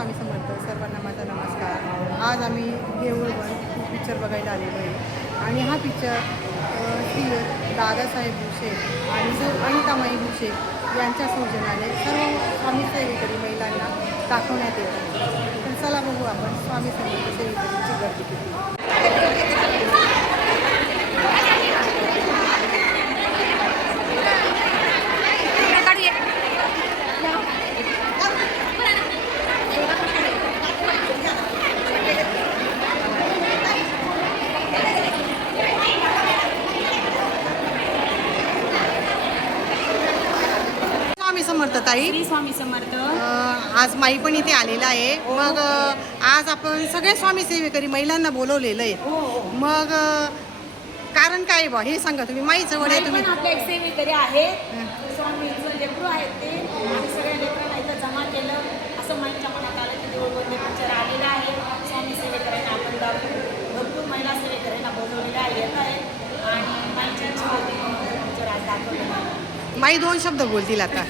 स्वामी समर्थ. सर्वांना माझा नमस्कार. आज आम्ही देऊळवन पिक्चर बघायला आलेलो आहे आणि हा पिक्चर श्री दादासाहेब भुसे आणि अनितामाई भुसे यांच्या सौजन्याने सर्व स्वामी सेवेकरी महिलांना दाखवण्यात येतो. तर चला बघू आपण स्वामी समर्थ सेवेकरीची गर्दी किती. स्वामी समर्थ ताई. श्री स्वामी समर्थ. आज माई पण इथे आलेला आहे. मग आज आपण सगळे स्वामी सेवेकरी महिलांना बोलवलेलं आहे. मग कारण काय बा हे सांगा तुम्ही. माईचं वडे तुम्ही आपल्या एक सेवेकरी आहेत, स्वामीचं लेकरू आहेत ते. आम्ही सगळ्या लेकरांना इथं जमा केलं. असं माईच्या मनात आलं की देऊळमध्ये पिक्चर आलेला आहे. स्वामी सेवेकऱ्यांना आपण भरपूर महिला सेवेकऱ्यांना बोलवलेलं आहे, येत आहे आणि माईची इच्छा होती म्हणून पिक्चर आज दाखवलेला आहे. माई 2 शब्द बोलतील आता.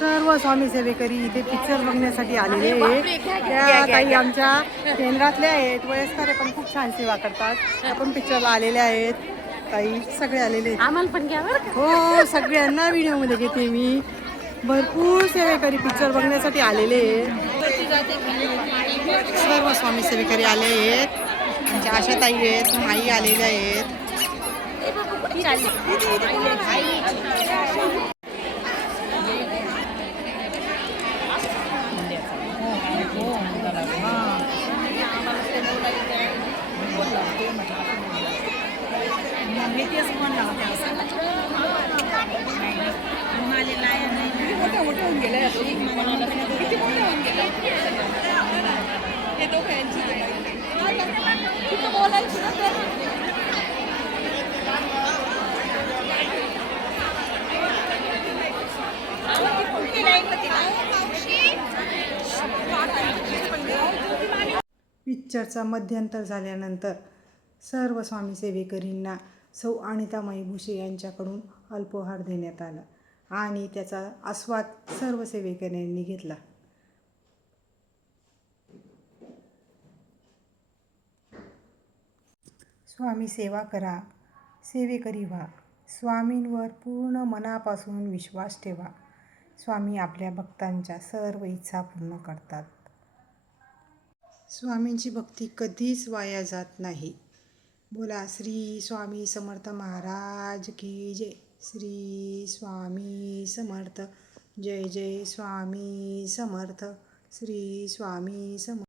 सर्व स्वामी सेवेकरी इथे पिक्चर बघण्यासाठी आलेले आहे. त्या ताई आमच्या केंद्रातल्या आहेत, वयस्कर पण खूप छान सेवा करतात. त्या पण पिक्चरला आलेल्या आहेत. ताई सगळे आलेले आहेत. आम्हाला पण घ्या बरं. हो, सगळ्यांना व्हिडिओमध्ये घेते मी. भरपूर सेवेकरी पिक्चर बघण्यासाठी आलेले आहेत. सर्व स्वामी सेवेकरी आले आहेत. आमच्या आशाताई आहेत, माई आलेल्या आहेत. पिक्चरचा मध्यंतर झाल्यानंतर सर्व स्वामी सेवेकरींना सौ अनितामाई भुसे यांच्याकडून अल्पोहार देण्यात आला आणि त्याचा आस्वाद सर्व सेवेकऱ्यांनी घेतला. स्वामी सेवा करा, सेवेकरी व्हा. स्वामींवर पूर्ण मनापासून विश्वास ठेवा. स्वामी आपल्या भक्तांच्या सर्व इच्छा पूर्ण करतात. स्वामींची भक्ती कधीच वाया जात नाही. बोला श्री स्वामी समर्थ महाराज की जय. श्री स्वामी समर्थ. जय जय स्वामी समर्थ. श्री स्वामी समर्थ.